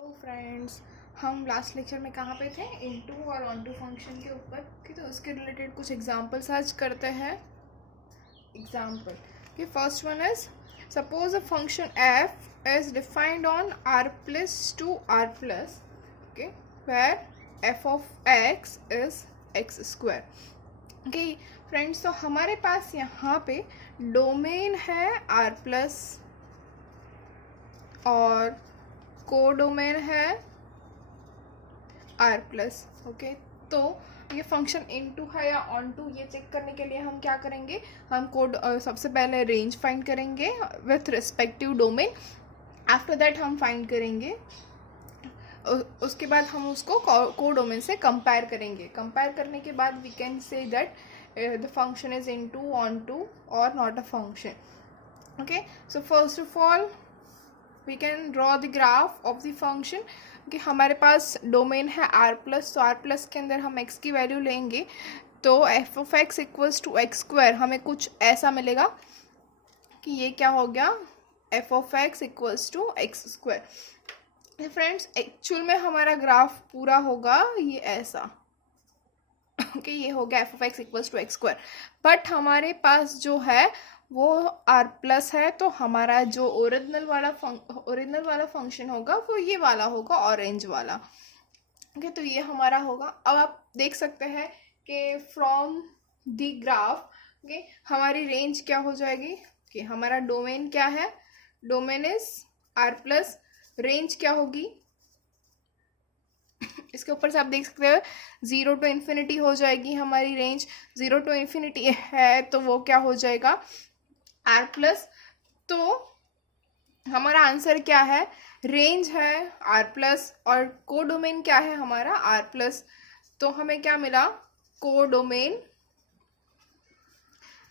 तो फ्रेंड्स, हम last lecture में कहाँ पे थे? इनटू और ऑनटू फंक्शन के ऊपर। ठीक, तो उसके रिलेटेड कुछ एग्जांपल्स आज करते हैं। एग्जांपल कि first one is suppose a function F is defined on R plus to R plus, okay, where F of X is X square. Okay friends, तो हमारे पास यहाँ पे डोमेन है आर प्लस और कोडोमेन है आर प्लस। ओके, तो ये फंक्शन इनटू है या ऑन टू, ये चेक करने के लिए हम क्या करेंगे? हम कोड सबसे पहले रेंज फाइंड करेंगे with respective domain. After that हम फाइंड करेंगे, उसके बाद हम उसको कोडोमेन से कंपेयर करेंगे। कंपेयर करने के बाद we can say that the function is into, onto और not a function. Okay, so first of all we can draw the graph of the function. कि हमारे पास डोमेन है आर प्लस, तो आर प्लस के अंदर हम x की वैल्यू लेंगे तो F of x equals to x square, हमें कुछ ऐसा मिलेगा कि ये क्या हो गया, F of x equals to x square. Friends, actual में हमारा ग्राफ पूरा होगा ये ऐसा कि ये हो गया F of x equals to x square, but हमारे पास जो है वो आर प्लस है, तो हमारा जो ओरिजिनल वाला फंक्शन होगा वो ये वाला होगा, ऑरेंज वाला। ओके, तो ये हमारा होगा। अब आप देख सकते हैं कि फ्रॉम द ग्राफ ओके हमारी रेंज क्या हो जाएगी कि हमारा डोमेन क्या है, domain is R plus, range क्या होगी इसके ऊपर से आप देख सकते हो 0 टू इन्फिनिटी हो जाएगी हमारी रेंज। 0 टू इन्फिनिटी है तो वो क्या हो जाएगा, आर प्लस। तो हमारा आंसर क्या है, रेंज है आर प्लस और कोडोमेन क्या है हमारा आर प्लस। तो हमें क्या मिला, codomain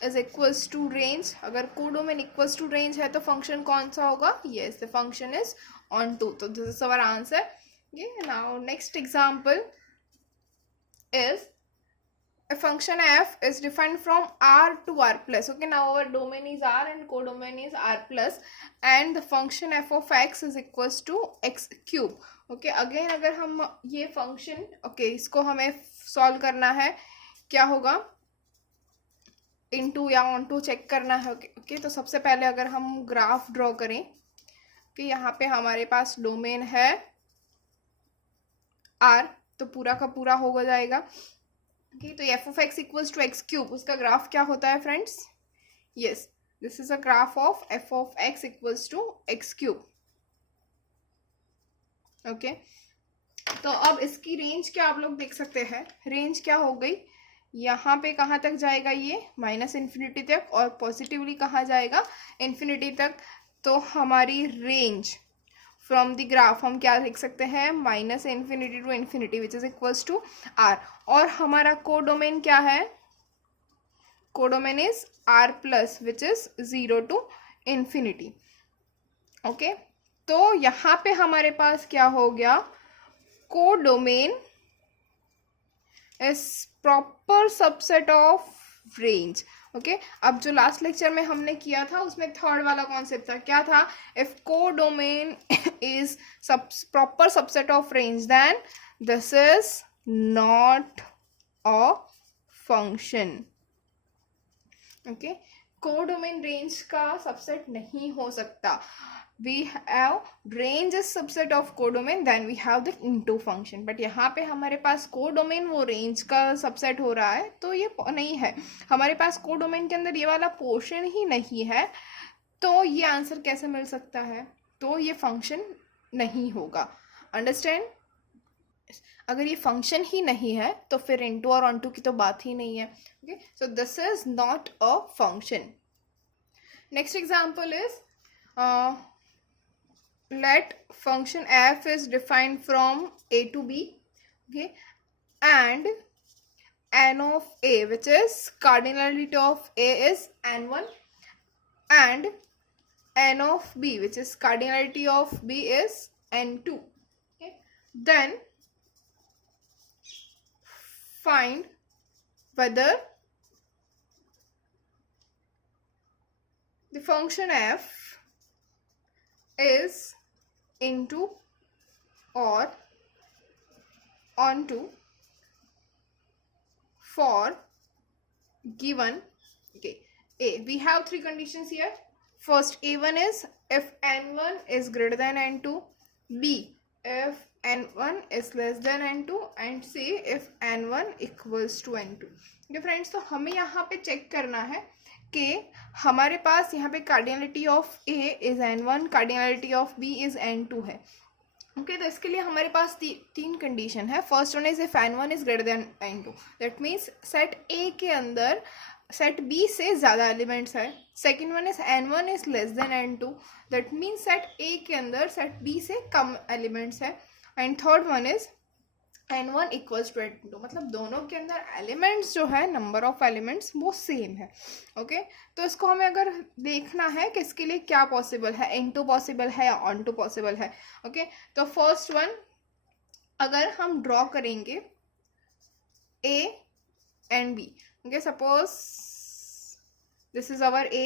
is equals to range. अगर कोडोमेन इक्वल्स टू रेंज है तो फंक्शन कौन सा होगा, yes the function is onto. तो this is our answer. Now next example is a function f is defined from r to r plus. Okay, now our domain is r and codomain is r plus and the function f of x is equals to x cube. Okay, again अगर हम ये function इसको हमें solve करना है, क्या होगा, into या on to चेक करना है। ओके, तो सबसे पहले अगर हम ग्राफ ड्रॉ करें कि यहाँ पे हमारे पास डोमेन है आर, तो पूरा का पूरा हो जाएगा। ओके, तो F of x equals to X cube, उसका ग्राफ क्या होता है friends, yes this is a graph of F of x equals to X cube. Okay, तो अब इसकी रेंज क्या आप लोग देख सकते हैं, रेंज क्या हो गई, यहाँ पे कहाँ तक जाएगा, ये माइनस इन्फिनिटी तक, और पॉजिटिवली कहाँ जाएगा, इन्फिनिटी तक। तो हमारी रेंज फ्रॉम द ग्राफ हम क्या लिख सकते हैं, minus infinity to infinity which is equals to R. और हमारा कोडोमेन क्या है, codomain is R plus which is 0 to infinity. Okay, तो यहाँ पे हमारे पास क्या हो गया, codomain is proper subset of range. Okay, अब जो लास्ट लेक्चर में हमने किया था उसमें थर्ड वाला कॉन्सेप्ट था, क्या था, if codomain is proper subset of range then this is not a function. Okay, codomain range का सबसेट नहीं हो सकता। we have range is subset of codomain then we have the into function, but यहाँ पे हमारे पास codomain वो range का subset हो रहा है तो ये नहीं है, हमारे पास कोडोमेन के अंदर ये वाला पोर्शन ही नहीं है, तो ये आंसर कैसे मिल सकता है, तो ये फंक्शन नहीं होगा। अंडरस्टैंड, अगर ये फंक्शन ही नहीं है तो फिर इनटू और ऑनटू की तो बात ही नहीं है। Okay, so this is not a function. Next example is let function f is defined from a to b, okay, and n of a which is cardinality of a is n1 and n of b which is cardinality of b is n2. Okay, then find whether the function f is into or onto for given, okay, A. We have three conditions here. First, A1 is if N1 is greater than N2, B if N1 is less than N2, and C if N1 equals to N2. okay friends, तो हमें यहाँ पे check करना है कि हमारे पास यहाँ पे cardinality of A is N1, cardinality of B is N2 है. ओके तो इसके लिए हमारे पास तीन कंडीशन है. First one is if N1 is greater than N2, that means set A के अंदर सेट B से ज़्यादा एलिमेंट्स है. Second one is N1 is less than N2, that means set A के अंदर सेट B से कम एलिमेंट्स है. And third one is N1 equals to N2, मतलब दोनों के अंदर एलिमेंट्स जो है, नंबर ऑफ एलिमेंट्स वो सेम है. ओके तो इसको हमें अगर देखना है कि इसके लिए क्या पॉसिबल है, N2 पॉसिबल है या On2 पॉसिबल है. ओके तो फर्स्ट वन अगर हम ड्रॉ करेंगे A and B. Okay suppose this is our A,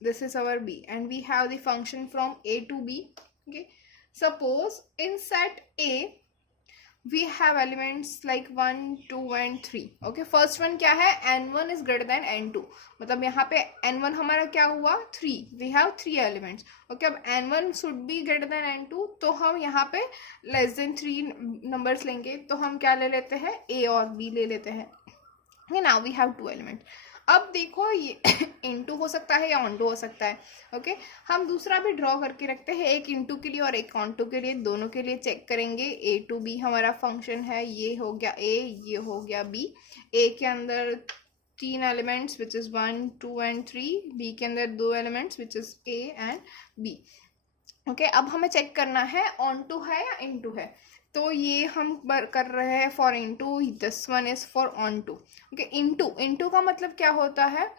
this is our B, and we have the function from A to B. okay suppose in set A we have elements like 1 2 and 3. okay first one क्या है, N1 is greater than N2, मतलब यहाँ पे N1 हमारा क्या हुआ 3, we have 3 elements. okay अब N1 should be greater than N2, तो हम यहाँ पे less than 3 numbers लेंगे, तो हम क्या ले लेते हैं, A और B ले लेते हैं. now we have 2 elements. अब देखो ये इनटू हो सकता है या ऑनटू हो सकता है. ओके हम दूसरा भी ड्रॉ करके रखते हैं, एक इनटू के लिए और एक ऑनटू के लिए, दोनों के लिए चेक करेंगे. A to B हमारा फंक्शन है, ये हो गया A, ये हो गया B. A के अंदर 3 elements which is 1 2 and 3, B के अंदर 2 elements which is A and B. Okay अब हमें चेक करना है ऑनटू है या इनटू है, तो ये हम कर रहे हैं for into, this one is for onto. Okay into का मतलब क्या होता है,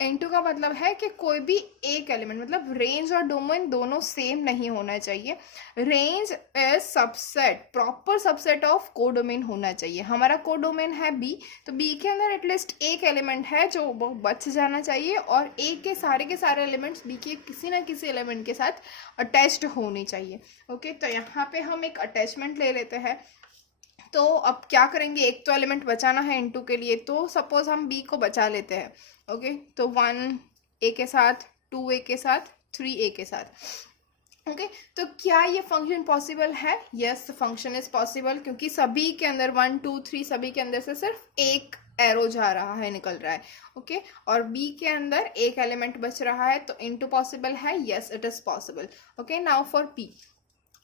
इनटू का मतलब है कि कोई भी एक एलिमेंट, मतलब रेंज और डोमेन दोनों सेम नहीं होना चाहिए. Range is subset, proper subset of codomain होना चाहिए. हमारा कोडोमेन है B, तो B के अंदर एटलीस्ट एक एलिमेंट है जो बच जाना चाहिए, और A के सारे एलिमेंट्स B के किसी ना किसी एलिमेंट के साथ अटैच्ड होने चाहिए. ओके तो यहाँ पे हम एक अटैचमेंट ले लेते हैं. तो अब क्या करेंगे, एक तो एलिमेंट बचाना है इनटू के लिए, तो सपोज हम B को बचा लेते हैं. ओके तो 1 A के साथ, 2 A के साथ, 3 A के साथ. ओके तो क्या ये फंक्शन पॉसिबल है, यस फंक्शन इज पॉसिबल, क्योंकि सभी के अंदर 1 2 3 सभी के अंदर से सिर्फ एक एरो जा रहा है, निकल रहा है. ओके और B के अंदर एक एलिमेंट बच रहा है, तो इनटू पॉसिबल है, yes it is possible. Okay now for P.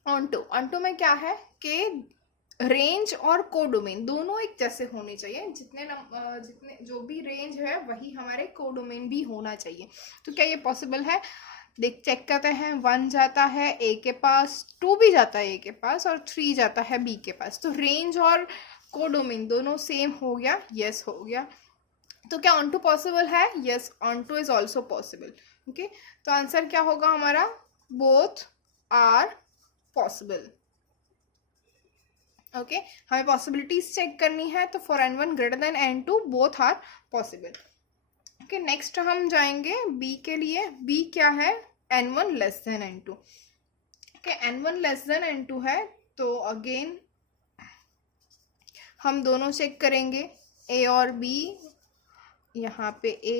Onto में क्या है कि रेंज और कोडोमेन दोनों एक जैसे होने चाहिए, जितने जो भी रेंज है वही हमारे कोडोमेन भी होना चाहिए. तो क्या ये पॉसिबल है, देख चेक करते हैं. 1 जाता है A के पास, 2 भी जाता है A के पास, और 3 जाता है B के पास. तो रेंज और कोडोमेन दोनों सेम हो गया, यस हो गया. तो क्या ऑनटू पॉसिबल है, yes onto is also possible. Okay तो आंसर क्या होगा हमारा, बोथ आर पॉसिबल. ओके हमें पॉसिबिलिटीज चेक करनी है, तो for N1 greater than N2 both are possible. Okay next हम जाएंगे B के लिए. B क्या है, N1 less than N2. Okay N1 less than N2 है, तो अगेन हम दोनों चेक करेंगे A और B. यहाँ पे A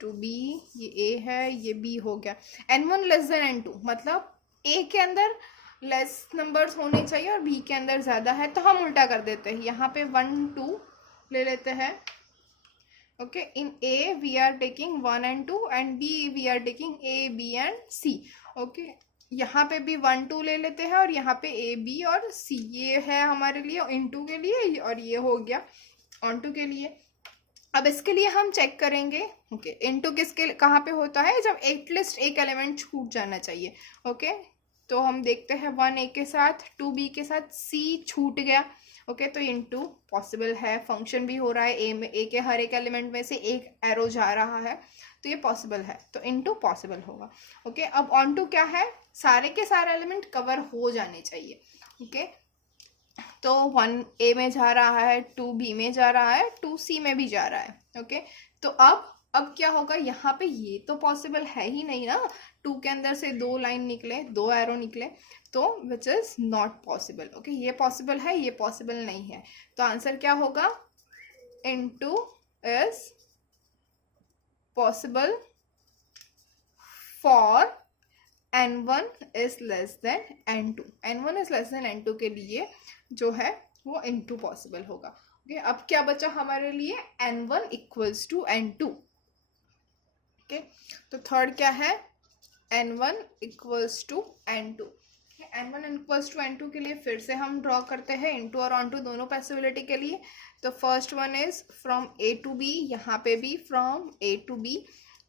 to B, ये A है, ये B हो गया. N1 लेस देन N2 मतलब A के अंदर लेस नंबर्स होने चाहिए और B के अंदर ज़्यादा है, तो हम उल्टा कर देते हैं. यहाँ पे 1 2 ले लेते हैं. Okay in A we are taking 1 and 2, and B we are taking A B and C. Okay यहाँ पे भी 1 2 ले लेते हैं, और यहाँ पे A B और C, ये है हमारे लिए इनटू के लिए, और ये हो गया ऑनटू के लिए. अब इसके लिए हम चेक करेंगे. ओके इनटू किसके कहाँ पे होता है, जब एटलीस्ट एक एलिमेंट छूट जाना चाहिए. ओके तो हम देखते हैं 1 A के साथ, 2 B के साथ, C छूट गया. ओके तो इनटू पॉसिबल है, फंक्शन भी हो रहा है, A के हर एक एलिमेंट में से एक एरो जा रहा है, तो ये पॉसिबल है, तो इनटू पॉसिबल होगा. ओके अब ऑनटू क्या है, सारे के सारे एलिमेंट कवर हो जाने चाहिए. ओके तो 1 A में जा रहा है, 2 B में जा रहा है, 2 C में भी जा रहा है. ओके तो अब क्या होगा, यहाँ पे ये तो पॉसिबल है ही नहीं ना, 2 के अंदर से 2 लाइन निकले, 2 एरो निकले, तो which is not possible. Okay, ये पॉसिबल है, ये पॉसिबल नहीं है। तो आंसर क्या होगा, N2 is possible for N1 is less than N2। N1 is less than N2 के लिए जो है वो N2 पॉसिबल होगा। ओके, अब क्या बचा हमारे लिए, N1 equals to N2। Okay, तो थर्ड क्या है, N1 equals to N2। N1 equals to N2 के लिए फिर से हम ड्रॉ करते हैं इनटू और ऑनटू दोनों पॉसिबिलिटी के लिए। तो first one is from A to B, यहाँ पे भी फ्रॉम A टू B,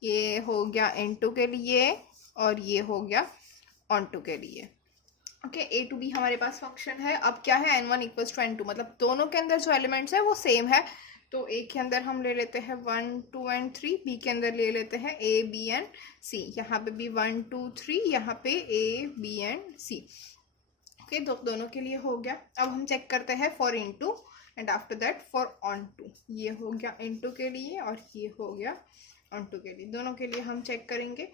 ये हो गया N2 के लिए और ये हो गया ऑनटू के लिए। ओके, A टू B हमारे पास फंक्शन है। अब क्या है, N1 इक्वल्स टू N2, मतलब दोनों के अंदर जो एलिमेंट्स है वो सेम है। तो A के अंदर हम ले लेते हैं 1 2 एंड 3, B के अंदर ले लेते हैं A B एंड C, यहाँ पे भी 1 2 3, यहाँ पे A B and C। Okay, दोनों के लिए हो गया। अब हम चेक करते हैं for into and after that for onto. ये हो गया इनटू के लिए और ये हो गया ऑन टू के लिए, दोनों के लिए हम चेक करेंगे।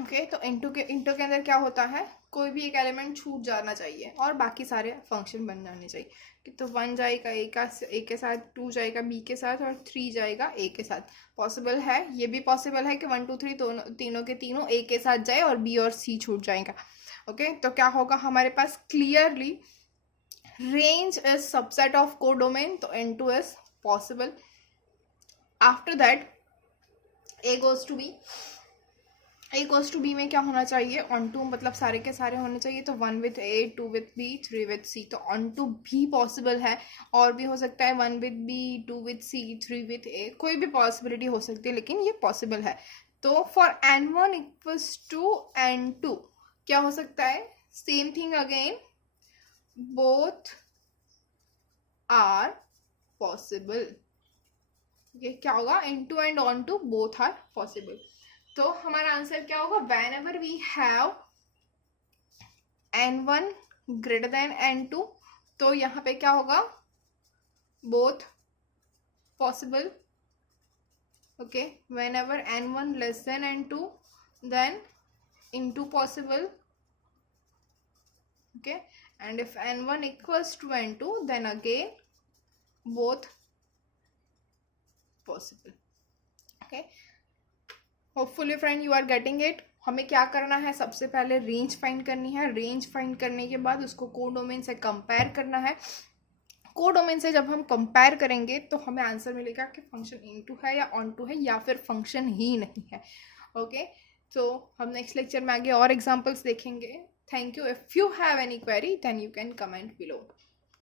ओके, तो इनटू के अंदर क्या होता है, कोई भी एक एलिमेंट छूट जाना चाहिए और बाकी सारे फंक्शन बन जाने चाहिए। कि तो 1 जाएगा ए के साथ, 2 जाएगा बी के साथ और 3 जाएगा ए के साथ। पॉसिबल है, ये भी पॉसिबल है कि 1 2 3 तीनों के तीनों ए के साथ जाए और बी और सी छूट जाएगा। ओके, तो क्या होगा हमारे पास, clearly range is subset of codomain, तो N2 is possible. After that A goes to B, A goes to B में क्या होना चाहिए, ऑन टू मतलब सारे के सारे होने चाहिए। तो 1 with A, 2 with B, 3 with C, तो ऑन टू भी पॉसिबल है। और भी हो सकता है 1 with B, 2 with C, 3 with A, कोई भी पॉसिबिलिटी हो सकती है, लेकिन ये पॉसिबल है। तो for N1 equals to N2 क्या हो सकता है, same thing again, both are possible. ये क्या होगा, N2 and on two both are possible. तो हमारा आंसर क्या होगा, whenever we have N1 greater than N2, तो यहाँ पे क्या होगा, both possible. Okay, whenever N1 less than N2 then N2 possible. Okay, and if N1 equals to N2 then again both possible. Okay, hopefully friend you are getting it. हमें क्या करना है, सबसे पहले रेंज फाइंड करनी है। Range find करने के बाद उसको कोडोमेन से कंपेयर करना है। कोडोमेन से जब हम कंपेयर करेंगे तो हमें आंसर मिलेगा कि फंक्शन इनटू है या ऑन टू है या फिर फंक्शन ही नहीं है। ओके, तो हम नेक्स्ट लेक्चर में आगे और एग्जांपल्स देखेंगे। Thank you. If you have any query then you can comment below.